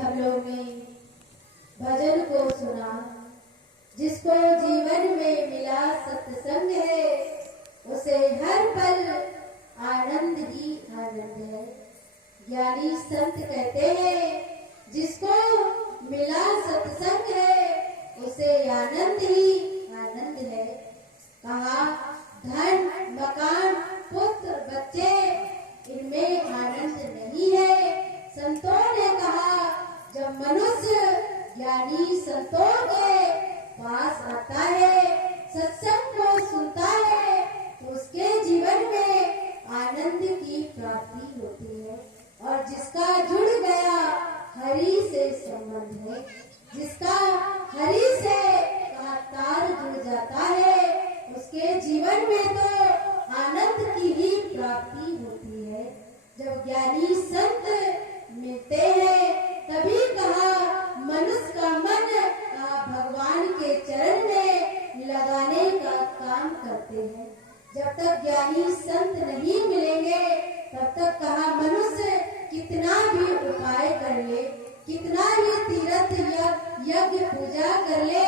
हम लोग ने भजन को सुना। जिसको जीवन में मिला सत्संग है, उसे हर पल आनंद ही आनंद है। ज्ञानी संत कहते हैं, जिसको मिला सत्संग है, उसे आनंद ही आनंद है। कहा धन मकान पुत्र बच्चे, इनमें आनंद नहीं है। संतों ने कहा, जब मनुष्य ज्ञानी संतों के पास आता है, सत्संग को सुनता है, तो उसके जीवन में आनंद की प्राप्ति होती है। और जिसका जुड़ गया हरि से संबंध है, जिसका हरि से तार जुड़ जाता है, उसके जीवन में तो आनंद की ही प्राप्ति होती है। जब ज्ञानी संत मिलते हैं, तभी कहा मनुष्य का मन भगवान के चरण में लगाने का काम करते हैं। जब तक ज्ञानी संत नहीं मिलेंगे, तब तक कहा मनुष्य कितना भी उपाय कर ले, कितना ही तीर्थ यज्ञ पूजा कर ले,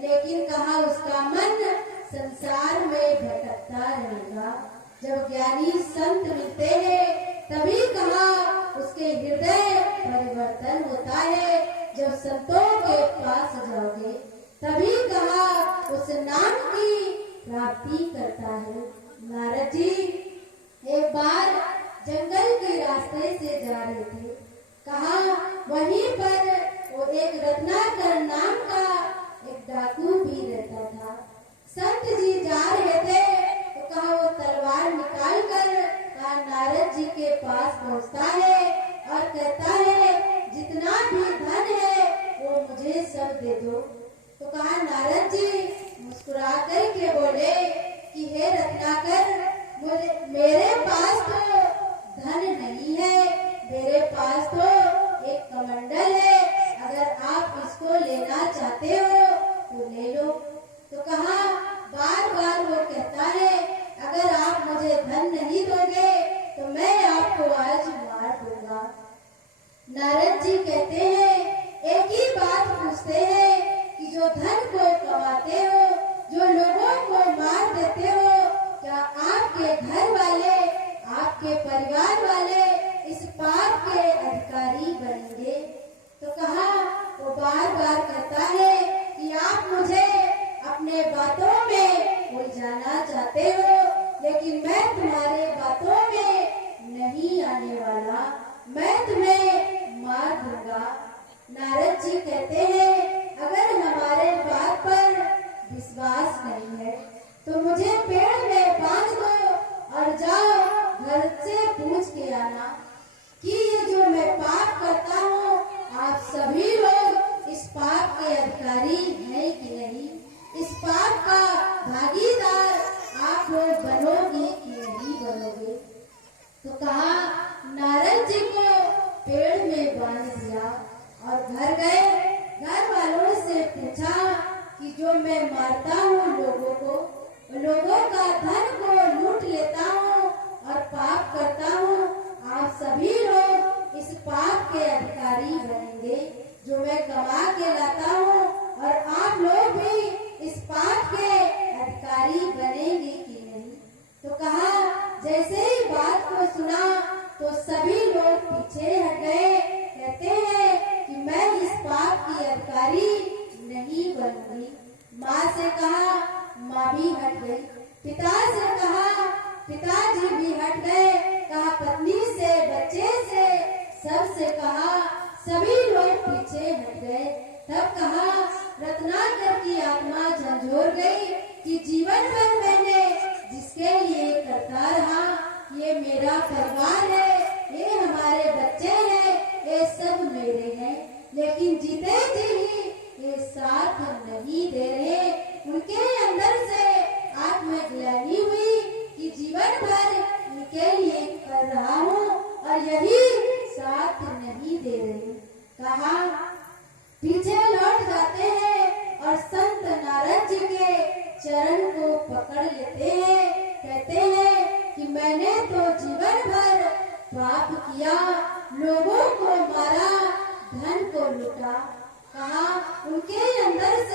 लेकिन कहा उसका मन संसार में भटकता रहेगा। जब ज्ञानी संत मिलते हैं, तभी कहा उसके हृदय परिवर्तन होता है। जब संतों के पास जाओगे, तभी कहा उस नाम की प्राप्ति करता है। नारद जी एक बार जंगल के रास्ते से जा रहे थे। कहा वहीं पर वो एक रत्नाकर नाम का एक डाकू भी रहता था। संत जी जा रहे थे, तो कहा वो तलवार निकाल कर नारद जी के पास पहुंचता है और कहता है, जितना भी धन है वो मुझे सब दे दो। तो कहा नारद जी मुस्कुरा कर के बोले कि हे रत्नाकर, मेरे पास तो धन नहीं है, मेरे पास तो एक कमंडल है, अगर आप इसको लेना चाहते हो तो ले लो। तो कहा बार बार वो कहता है, अगर आप मुझे धन नहीं दोगे तो मैं आपको आज मार दूंगा। नारद जी कहते हैं, एक ही बात पूछते हैं कि जो धन को कमाते हो, जो लोगों को मार देते हो, क्या आपके घर वाले, आपके परिवार वाले इस पाप के अधिकारी बनेंगे? तो कहा वो बार बार कहता है कि आप मुझे अपने बातों में उलझाना चाहते हो, लेकिन मैं तुम्हारे बातों में नहीं आने वाला, मैं तुम्हें मार दूंगा। नारद जी कहते हैं, अगर हमारे बात पर विश्वास नहीं है तो मुझे पेड़ में बांध दो और जाओ घर से पूछ के आना कि ये जो मैं पाप करता हूँ, आप सभी लोग इस पाप के अधिकारी हैं कि नहीं, इस पाप का भागीदार आप लोग बनोगे कि नहीं बनोगे। तो कहा नारद जी को पेड़ में बांध दिया और घर गए। घर वालों से पूछा कि जो मैं मारता हूँ लोगों को, लोगों का धन को लूट लेता हूँ और पाप करता हूँ, आप सभी लोग इस पाप के अधिकारी बनेंगे जो मैं कमा के लाता हूँ, और आप लोग भी इस पाप के अधिकारी बनेंगे कि नहीं। तो कहा जैसे ही बात को सुना तो सभी लोग पीछे हट गए। कहते हैं कि मैं इस पाप की अधिकारी नहीं बनूंगी। माँ से कहा, माँ भी हट गई। पिता से कहा, पिताजी भी हट गए। कहा पत्नी से, बच्चे से, सबसे कहा, सभी लोग पीछे हट गए। तब कहा रत्नाकर की आत्मा झंझोर गई कि जीवन भर मैंने जिसके लिए करता रहा, ये मेरा परिवार है, ये हमारे बच्चे हैं, ये सब मेरे हैं, लेकिन जीते जी ही ये साथ नहीं दे रहे। उनके अंदर से आत्मग्लानि हुई कि जीवन भर इनके लिए कर रहा हूँ और यही साथ नहीं दे रहे। कहा पीछे लौट जाते हैं और संत नारद जी के चरण को पकड़ लेते हैं। कहते हैं कि मैंने तो जीवन भर पाप किया, लोगों को मारा, धन को लूटा, कहा उनके अंदर